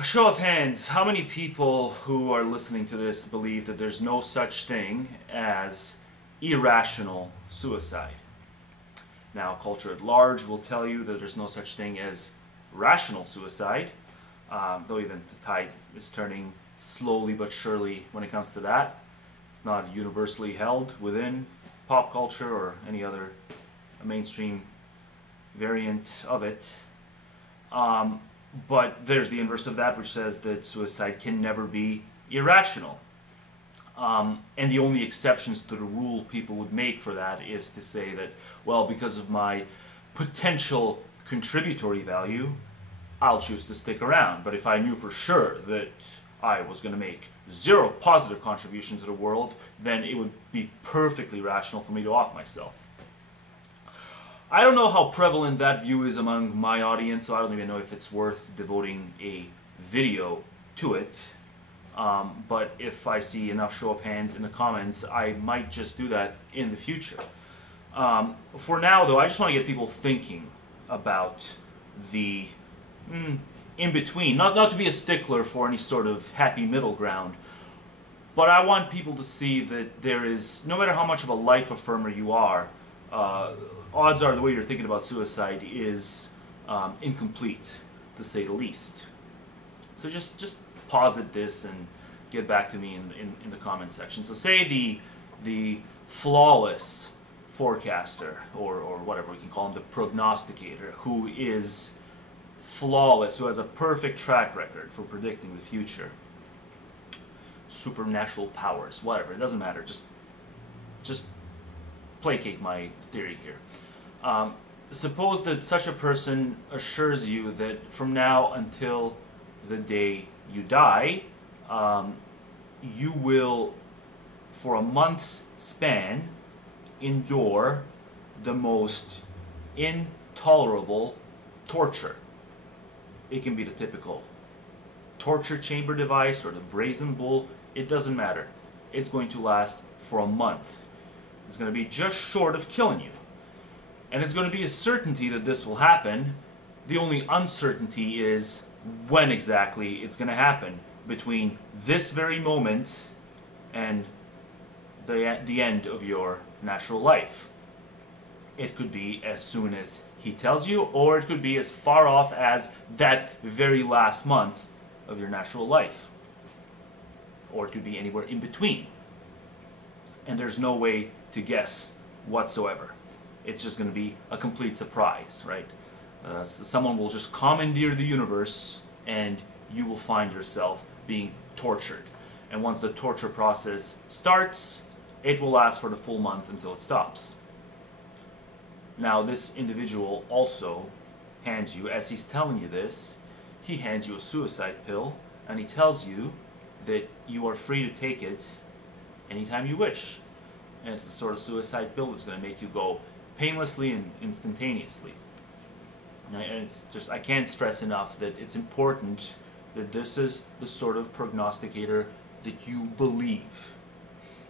A show of hands, how many people who are listening to this believe that there's no such thing as irrational suicide? Now, culture at large will tell you that there's no such thing as rational suicide, though even the tide is turning slowly but surely when it comes to that. It's not universally held within pop culture or any other mainstream variant of it. But there's the inverse of that, which says that suicide can never be irrational. And the only exceptions to the rule people would make for that is to say that, well, because of my potential contributory value, I'll choose to stick around. But if I knew for sure that I was going to make zero positive contribution to the world, then it would be perfectly rational for me to off myself. I don't know how prevalent that view is among my audience, so I don't even know if it's worth devoting a video to it. But if I see enough show of hands in the comments, I might just do that in the future. For now, though, I just want to get people thinking about the in-between. Not to be a stickler for any sort of happy middle ground, but I want people to see that there is, no matter how much of a life affirmer you are, odds are the way you're thinking about suicide is incomplete, to say the least. So just posit this and get back to me in the comment section. So say the flawless forecaster, or whatever we can call him, the prognosticator, who is flawless, who has a perfect track record for predicting the future. Supernatural powers, whatever, it doesn't matter. Just placate my theory here. Suppose that such a person assures you that from now until the day you die, you will, for a month's span, endure the most intolerable torture. It can be the typical torture chamber device or the brazen bull. It doesn't matter. It's going to last for a month. It's going to be just short of killing you. And it's going to be a certainty that this will happen. The only uncertainty is when exactly it's going to happen, between this very moment and the end of your natural life. It could be as soon as he tells you, or it could be as far off as that very last month of your natural life. Or it could be anywhere in between. And there's no way to guess whatsoever. It's just going to be a complete surprise, right? So someone will just commandeer the universe and you will find yourself being tortured. And once the torture process starts, it will last for the full month until it stops. Now, this individual also hands you, as he's telling you this, he hands you a suicide pill, and he tells you that you are free to take it anytime you wish. And it's the sort of suicide pill that's going to make you go painlessly and instantaneously. And it's just, I can't stress enough that it's important that this is the sort of prognosticator that you believe,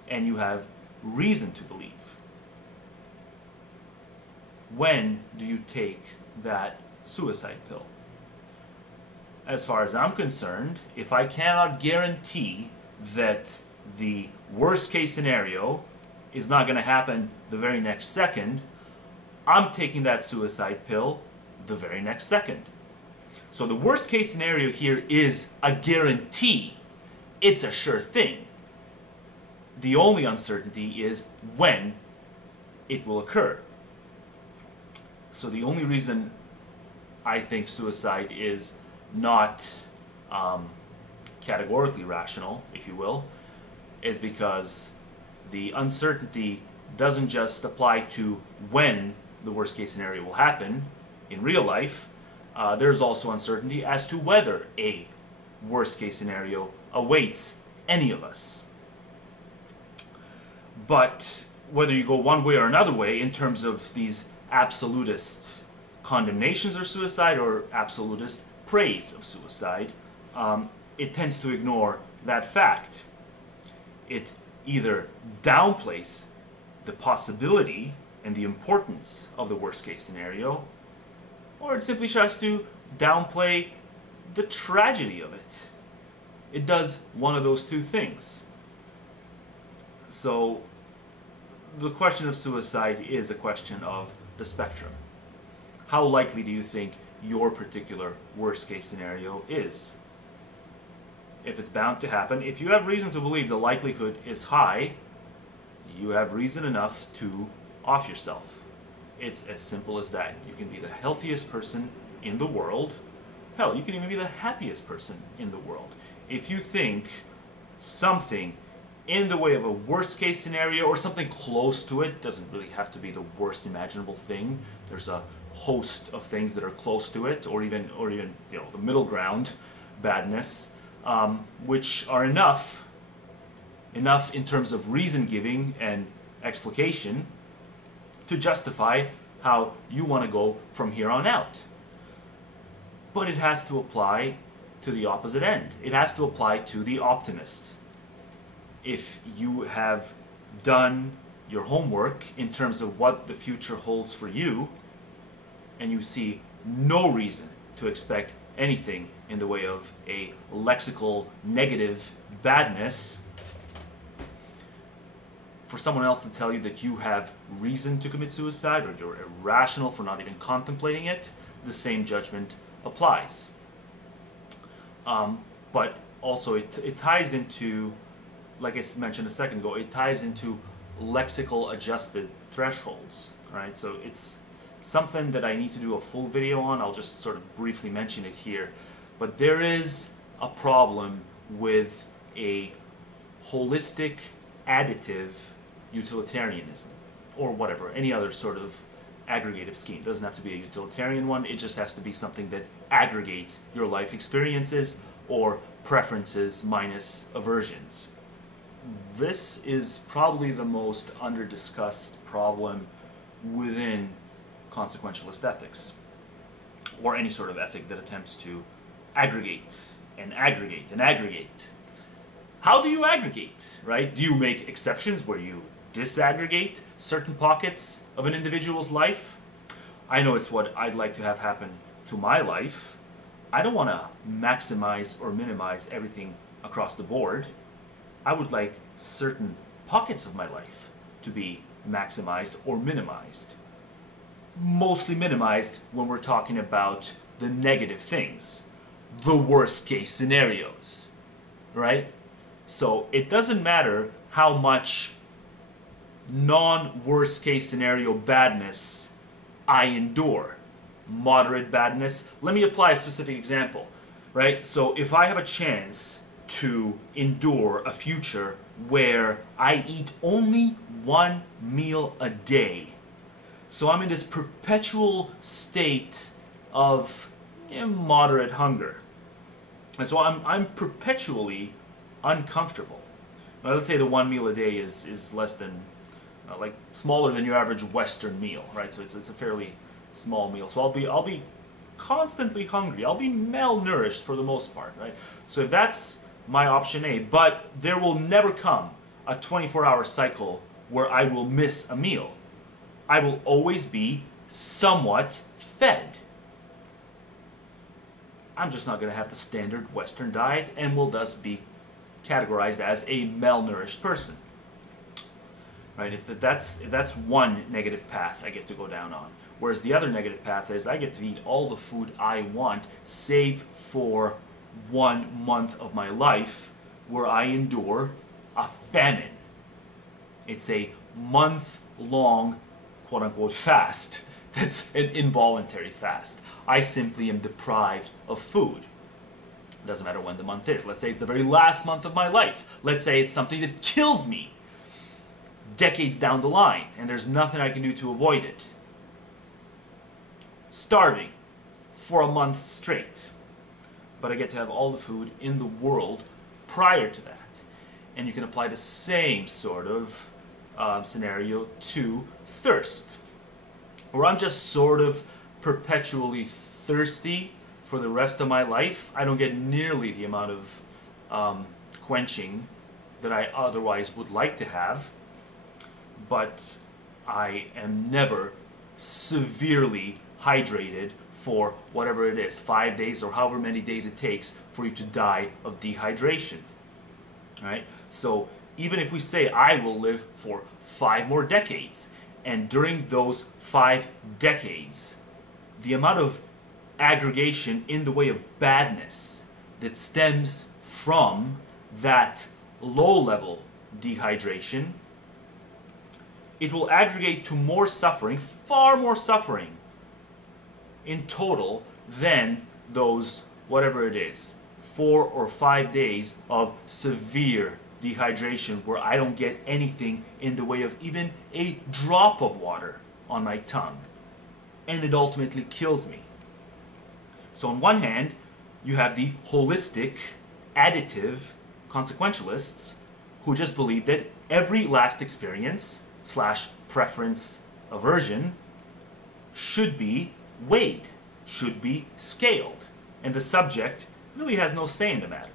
and you have reason to believe. When do you take that suicide pill? As far as I'm concerned, if I cannot guarantee that the worst case scenario is not going to happen the very next second, I'm taking that suicide pill the very next second. So the worst case scenario here is a guarantee. It's a sure thing. The only uncertainty is when it will occur. So the only reason I think suicide is not categorically rational, if you will, is because the uncertainty doesn't just apply to when the worst case scenario will happen in real life. There's also uncertainty as to whether a worst case scenario awaits any of us. But whether you go one way or another way in terms of these absolutist condemnations of suicide or absolutist praise of suicide, it tends to ignore that fact. It either downplays the possibility and the importance of the worst case scenario, or it simply tries to downplay the tragedy of it. It does one of those two things. So the question of suicide is a question of the spectrum. How likely do you think your particular worst case scenario is? If it's bound to happen, if you have reason to believe the likelihood is high, you have reason enough to off yourself. It's as simple as that. You can be the healthiest person in the world. Hell, you can even be the happiest person in the world. If you think something in the way of a worst case scenario or something close to it, doesn't really have to be the worst imaginable thing. There's a host of things that are close to it, or even the middle ground badness, which are enough in terms of reason giving and explication to justify how you want to go from here on out. But it has to apply to the opposite end. It has to apply to the optimist. If you have done your homework in terms of what the future holds for you, and you see no reason to expect anything in the way of a lexical negative badness, for someone else to tell you that you have reason to commit suicide or you're irrational for not even contemplating it, the same judgment applies. But also it ties into, like I mentioned a second ago, it ties into lexical adjusted thresholds, right? So it's something that I need to do a full video on. I'll just sort of briefly mention it here. But there is a problem with a holistic additive utilitarianism, or whatever, any other sort of aggregative scheme. It doesn't have to be a utilitarian one, it just has to be something that aggregates your life experiences or preferences minus aversions. This is probably the most under-discussed problem within consequentialist ethics, or any sort of ethic that attempts to aggregate and aggregate and aggregate. How do you aggregate, right? Do you make exceptions where you disaggregate certain pockets of an individual's life? I know it's what I'd like to have happen to my life. I don't want to maximize or minimize everything across the board. I would like certain pockets of my life to be maximized or minimized. Mostly minimized when we're talking about the negative things, the worst case scenarios, right? So it doesn't matter how much non-worst case scenario badness I endure. Moderate badness. Let me apply a specific example, right? So if I have a chance to endure a future where I eat only one meal a day, so I'm in this perpetual state of moderate hunger, and so I'm perpetually uncomfortable. Now, let's say the one meal a day is less than, like smaller than your average Western meal, right? So it's a fairly small meal. So I'll be constantly hungry. I'll be malnourished for the most part, right? So if that's my option A, but there will never come a 24-hour cycle where I will miss a meal. I will always be somewhat fed. I'm just not going to have the standard Western diet and will thus be categorized as a malnourished person. Right? If that's one negative path I get to go down on. Whereas the other negative path is I get to eat all the food I want, save for 1 month of my life where I endure a famine. It's a month-long, quote-unquote, fast. That's an involuntary fast. I simply am deprived of food. It doesn't matter when the month is. Let's say it's the very last month of my life. Let's say it's something that kills me decades down the line, and there's nothing I can do to avoid it. Starving for a month straight. But I get to have all the food in the world prior to that. And you can apply the same sort of scenario to thirst, where I'm just sort of perpetually thirsty for the rest of my life. I don't get nearly the amount of quenching that I otherwise would like to have, but I am never severely hydrated for whatever it is, 5 days or however many days it takes for you to die of dehydration. Right? So even if we say I will live for 5 more decades, and during those 5 decades, the amount of aggregation in the way of badness that stems from that low-level dehydration, it will aggregate to more suffering, far more suffering in total than those, whatever it is, 4 or 5 days of severe dehydration where I don't get anything in the way of even a drop of water on my tongue, and it ultimately kills me. So on one hand, you have the holistic, additive consequentialists who just believe that every last experience / preference aversion should be weighed, should be scaled, and the subject really has no say in the matter.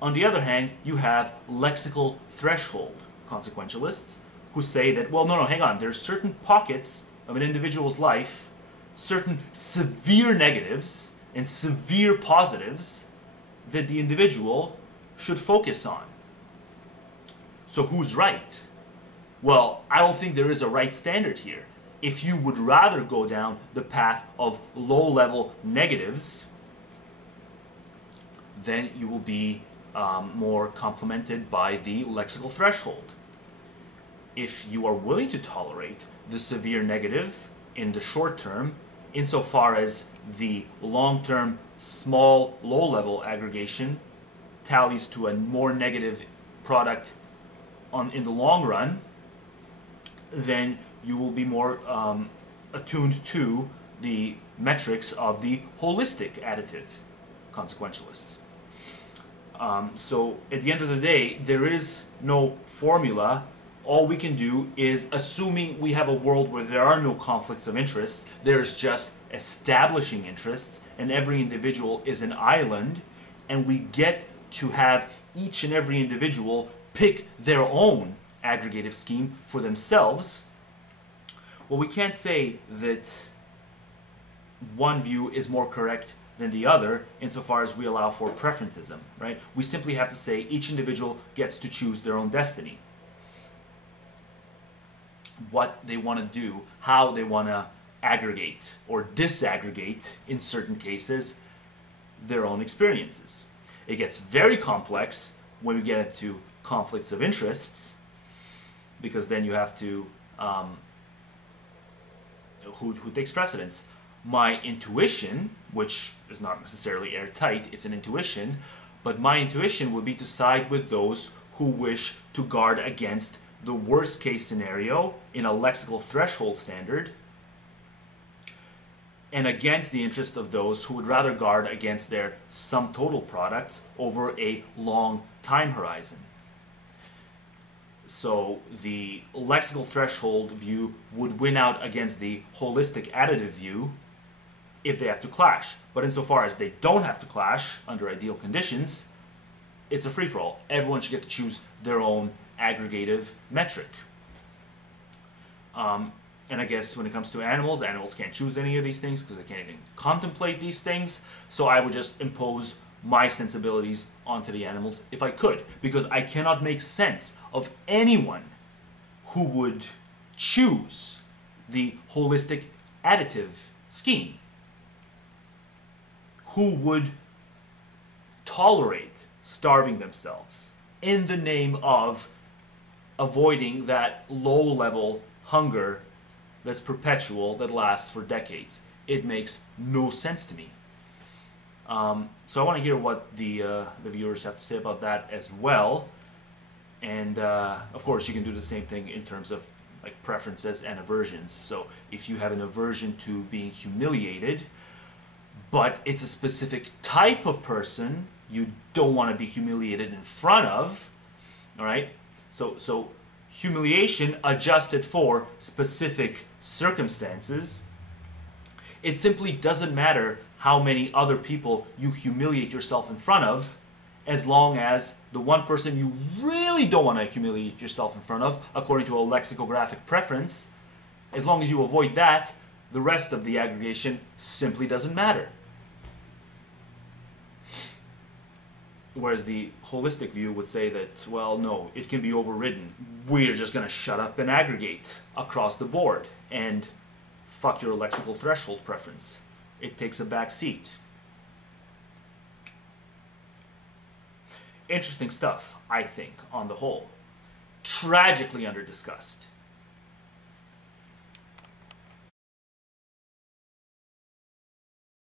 On the other hand, you have lexical threshold consequentialists who say that, well, no, hang on, there's certain pockets of an individual's life, certain severe negatives and severe positives that the individual should focus on. So who's right? Well, I don't think there is a right standard here. If you would rather go down the path of low-level negatives, then you will be more complemented by the lexical threshold. If you are willing to tolerate the severe negative in the short term, insofar as the long-term small low-level aggregation tallies to a more negative product in the long run, then you will be more attuned to the metrics of the holistic additive consequentialists. So at the end of the day, there is no formula. All we can do is, assuming we have a world where there are no conflicts of interest, there's just establishing interests, and every individual is an island, and we get to have each and every individual pick their own aggregative scheme for themselves. Well, we can't say that one view is more correct than the other insofar as we allow for preferentism, right? We simply have to say each individual gets to choose their own destiny. What they want to do, how they want to aggregate or disaggregate, in certain cases, their own experiences. It gets very complex when we get into conflicts of interests, because then you have to who takes precedence. My intuition, which is not necessarily airtight, it's an intuition, but my intuition would be to side with those who wish to guard against the worst case scenario in a lexical threshold standard, and against the interest of those who would rather guard against their sum total products over a long time horizon. So the lexical threshold view would win out against the holistic additive view if they have to clash. But insofar as they don't have to clash under ideal conditions, it's a free-for-all. Everyone should get to choose their own aggregative metric. And I guess when it comes to animals, animals can't choose any of these things because they can't even contemplate these things. So I would just impose my sensibilities onto the animals if I could, because I cannot make sense of anyone who would choose the holistic additive scheme, who would tolerate starving themselves in the name of avoiding that low-level hunger that's perpetual, that lasts for decades. It makes no sense to me. So I want to hear what the viewers have to say about that as well. And of course, you can do the same thing in terms of like preferences and aversions. So if you have an aversion to being humiliated, but it's a specific type of person you don't want to be humiliated in front of, all right? So humiliation adjusted for specific circumstances. It simply doesn't matter how many other people you humiliate yourself in front of, as long as the one person you really don't want to humiliate yourself in front of, according to a lexicographic preference, as long as you avoid that, The rest of the aggregation simply doesn't matter. Whereas the holistic view would say that, well, no, it can be overridden. We're just going to shut up and aggregate across the board. And fuck your lexical threshold preference. It takes a back seat. Interesting stuff, I think, on the whole. Tragically under-discussed.